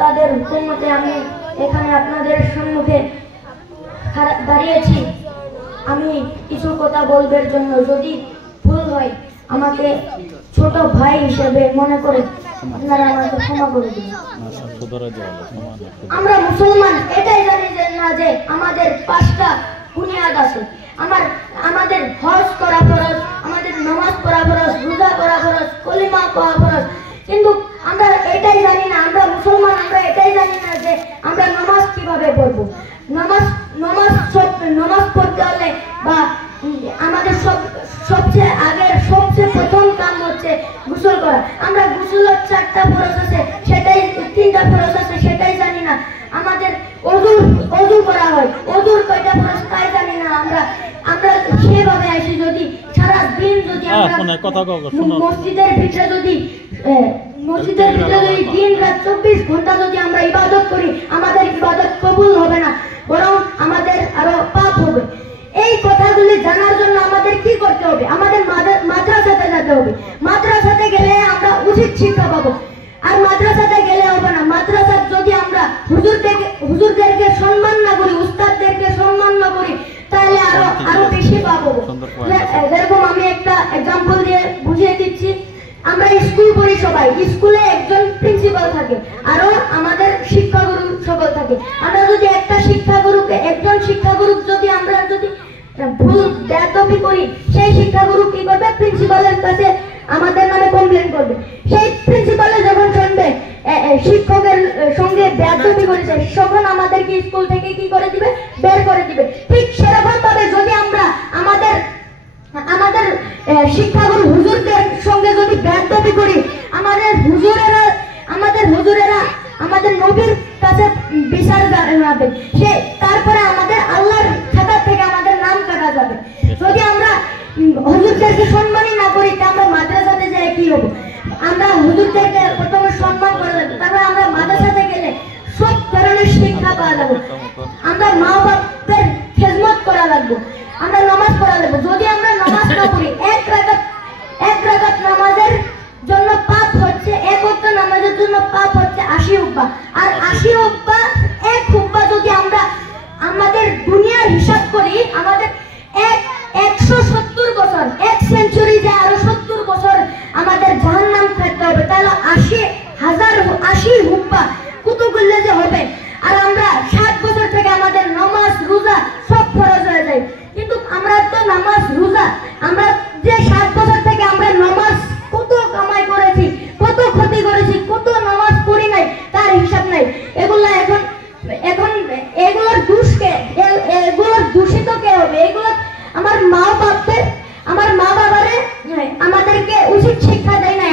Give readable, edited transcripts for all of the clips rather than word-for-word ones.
উস্তাদের হুকুমতে আমি এখানে আপনাদের সম্মুখে দাঁড়িয়েছি। আমি কিছু কথা বলবার জন্য, যদি ভুল হয় আমাকে ছোট ভাই হিসেবে মনে করে আপনারা আমাকে ক্ষমা করে দিন। আমরা মুসলমান এটাই জানি যে না যে আমাদের 5টা বুনিয়াদ আছে। আমাদের হজ করা ফরজ, আমাদের নামাজ পড়া ফরজ, রোজা করা ফরজ, কলিমা পড়া ফরজ। কিন্তু আমরা এটাই জানি না, আমরা মুসলমান আমরা এটাই জানি না যে আমরা নামাজ কিভাবে পড়বো। নামাজ পড়তে হলে বা আমাদের সবচেয়ে আগের সবচেয়ে প্রথম কাম হচ্ছে গোসল করা। আমরা গোসলের 4টা ফরজ আছে, সেটাই 3টা ফরজ আছে সেটাই জানি না। আমাদের ওযু করা হয়, ওযুর কয়টা ফরজ তাই জানি না। আমরা সেভাবে আসি, যদি সারা দিন যদি আমরা মসজিদের ভিতরে যদি দিন রাত 24 ঘন্টা যদি আমরা ইবাদত করি, আমাদের ইবাদত কবুল হবে না, বরং আমাদের আরো পাপ হবে। এই কথাগুলি জানার জন্য আমাদের কি করতে হবে? আমাদের মাদ্রাসাতে যেতে হবে। মাদ্রাসাতে গেলে আমরা উচিত শিক্ষা পাবো। আর মাদ্রাসাতে গেলে হবে না, মাদ্রাসা যদি আমরা হুজুরদেরকে সম্মান না করি, উস্তাদদেরকে সম্মান না করি, তাহলে আরো বেশি পাবো। যেরকম আমি একটা এক্সাম্পল দিয়ে বুঝিয়ে দিচ্ছি। আমরা স্কুল পড়ি, সবাই স্কুলে একজন প্রিন্সিপাল থাকে, আরো আমাদের শিক্ষাগুরু সকল থাকে। আমরা যদি একজন শিক্ষাগুরু যদি আমরা ভুল বেয়াদবি করি, সেই শিক্ষাগুরু কি করবে? প্রিন্সিপালের কাছে আমাদের নামে কমপ্লেন করবে। সেই প্রিন্সিপালে যখন শুনবে শিক্ষকের সঙ্গে বেয়াদবি করেছে, তখন আমাদেরকে স্কুল থেকে কি করে দিবে? বের করে দিবে। ঠিক সেরকম ভাবে যদি আমরা আমাদের শিক্ষাগুরু হুজুরদের সঙ্গে যদি বেয়াদবি করি, আমাদের হুজুরেরা আমাদের নবীর কাছে বিচার জানাবে, তারপরে আমাদের আল্লাহর খাতা থেকে আমাদের নাম কাটা যাবে। যদি আমরা হুজুরদেরকে সম্মানই না করি, তা আমরা মাদ্রাসাতে যাই কি হবে? আমরা হুজুরদেরকে প্রথমে সম্মান করে দেবো, তারপরে আমরা মাদ্রাসাতে গেলে সব ধরনের শিক্ষা পাওয়া যাবে। আমরা মা বাপের খেদমত করা লাগবে, আমরা নামাজ পড়া লাগবে। যদি আমরা নামাজ না পড়ি, এক রাকাত নামাজের জন্য পাপ হচ্ছে, এক ওয়াক্ত নামাজের জন্য পাপ হচ্ছে 80 হুব্বা। আর 80 হুব্বা, এক হুব্বা যদি আমরা আমাদের দুনিয়ার হিসাব করি, আমাদের 170 বছর, 1 সেঞ্চুরি যে আরো 70 বছর আমাদের জাহান্নাম থাকতে হবে। তাহলে 80 হুব্বা কত করলে যে হবে? আর আমরা 60 বছর থেকে আমাদের নামাজ রোজা সব ফরজ হয়ে যায়। কিন্তু আমরা তো নামাজ রোজা, আমরা যে 60 বছর থেকে আমরা নামাজ কত কামাই করেছি, কত ক্ষতি করেছি, কত নামাজ পড়ি নাই, তার হিসাব নাই। এখন এগুলোর দূষিত কে হবে? এগুলো আমার মা বাবারে আমাদেরকে উচিত শিক্ষা দেয় নাই,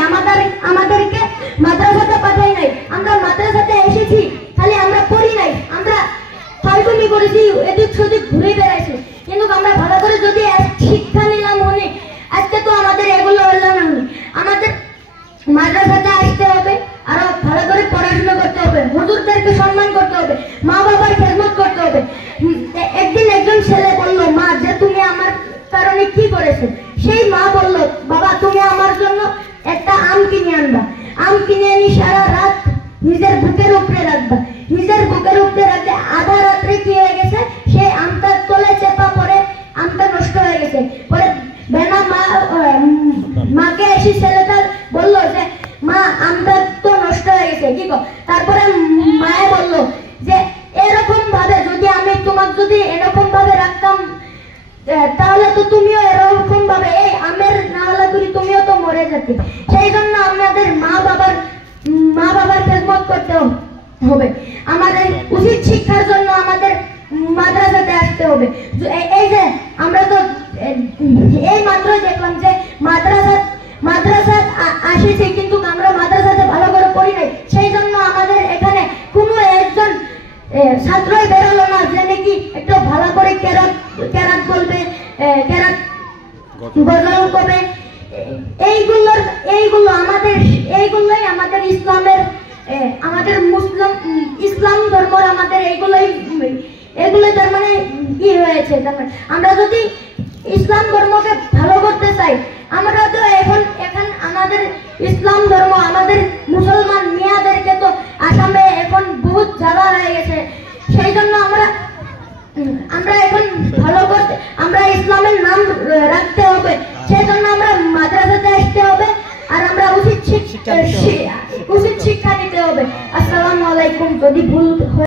আমাদেরকে মাদ্রাসাতে পাঠাই নাই। আমরা মাদ্রাসাতে এসেছি, খালি আমরা পড়ি নাই, আমরা ফালতুমি করেছি, এদিক সেদিক ঘুরে বেড়াইছি। কিন্তু আমরা ভালো করে যদি শিক্ষা নিলাম হলে, আজকে তো আমাদের এগুলো হলো না। আমাদের মাদ্রাসাতে আসতে হবে, আরো ভালো করে পড়াশোনা করতে হবে, হুজুরদেরকে সম্মান করতে হবে, মা বাবার খেদমত করতে হবে। একদিন একজন ছেলে বলল, মা যে তুমি আমার কারণে কি করেছো? সেই মা বলল, বাবা তুমি আমার জন্য একটা আম কিনে আনবা। আম কিনে আনি সারা রাত নিজের বুকের উপরে রাখবা। নিজের বুকের উপরে রাখতে আধা রাত্রে কি হয়ে গেছে? সেই আমটা তলে চেপা পড়ে আমটা নষ্ট হয়ে গেছে। পরে বেনা মাকে এসে ছেলেটা বললো যে মা আমটা তো নষ্ট হয়ে গেছে, কি গো? তারপরে মায়ে বলল যে এরকম ভাবে আমি তোমাকে যদি এরকম ভাবে রাখতাম, তাহলে তো তুমিও এরকম ভাবে এই আমের নাওয়ালা করি তুমিও তো মরে যেতে। সেই জন্য আমাদের মা বাবার খেদমত করতে হবে। আমাদের উচিত শিক্ষার জন্য আমাদের মাদ্রাসাতে আসতে হবে। এই যে আমরা তো এই মাত্র দেখলাম যে মাদ্রাসা আসেছে, কিন্তু আমরা মাদ্রাসাতে ভালো করে পড়ি নাই। সেই জন্য আমাদের এখানে কোনো একজন ছাত্রই বেরোলো না যে নাকি একটু ভালো করে কেরাত বলবে, কেরাত গজল করবে। এইগুলোই আমাদের ইসলামের, আমাদের ইসলাম ধর্মের আমাদের এগুলো তার মানে কি হয়েছে? আমরা যদি ইসলাম ধর্মকে ভালো করতে চাই, আমরা তো এখন আমাদের ইসলাম ধর্ম, আমাদের মুসলমান মিয়াদেরকে তো আসামে এখন রাখতে হবে, সেজন্য আমরা মাদ্রাসাতে আসতে হবে আর আমরা উচিত শিক্ষা নিতে হবে। আসসালামু আলাইকুম। যদি ভুল